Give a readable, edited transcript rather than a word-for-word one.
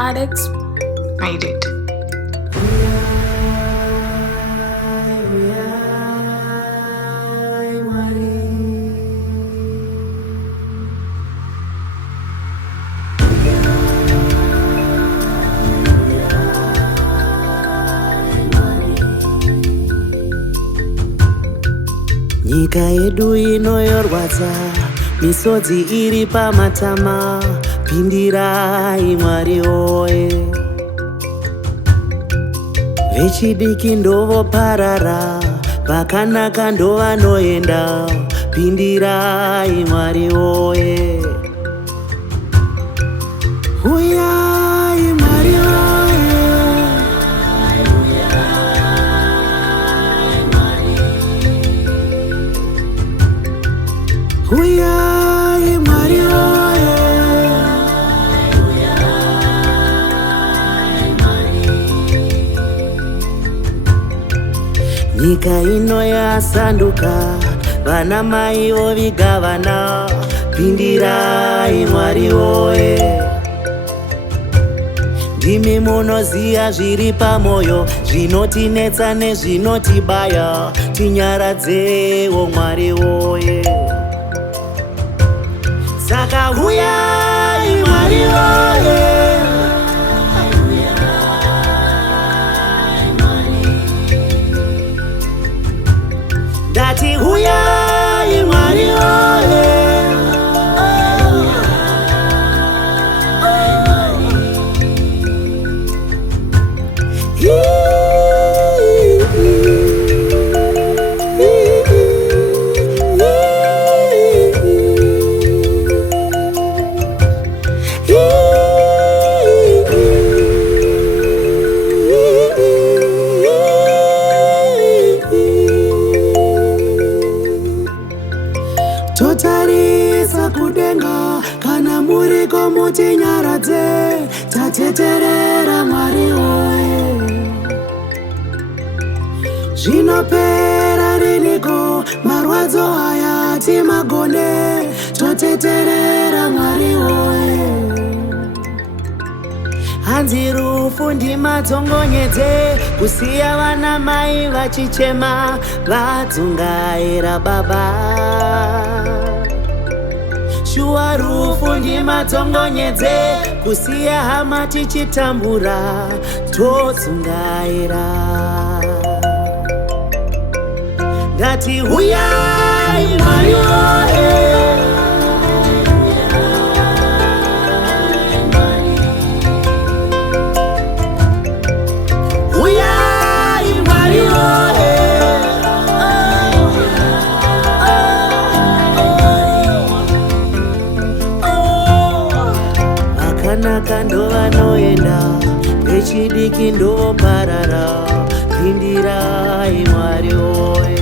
Narcotics made it. Nyika yedu inoyorwadza, misodzi iri pamatama, pindirai Mwari woye. Vechidiki ndovoparara, vakanaka ndovanoenda, pindirai Mwari woye. Uyai Mwari woye. Uyai Mwari woye. Nyika ino yasanduka, vana mai voviga vana, pindirai Mwari woye. Ndimi munoziya zviri pamoyo, zvinotinetsa nezvinotibaya, tinyaradzewo Mwari woye. Saka uyai Mwari woye. Ndati uyai Mwari woye. Totarisa kudenga, kana muriko mutinyaradze, tateterera Mwari woye. Zvinopera riniko, marwadzo haya timagone, toteterera Mwari woye. Hanzi rufu ndimadzongonyedze, kusiya vana mai vachichema, vadzungaira baba. Shuwa rufu ndimadzongonyedze, kusiya hama tichitambura, todzungaira. Ndati uyai Mwari woye. Vakanaka ndovanoenda, vechidiki ndoparara, pindirai Mwari woye.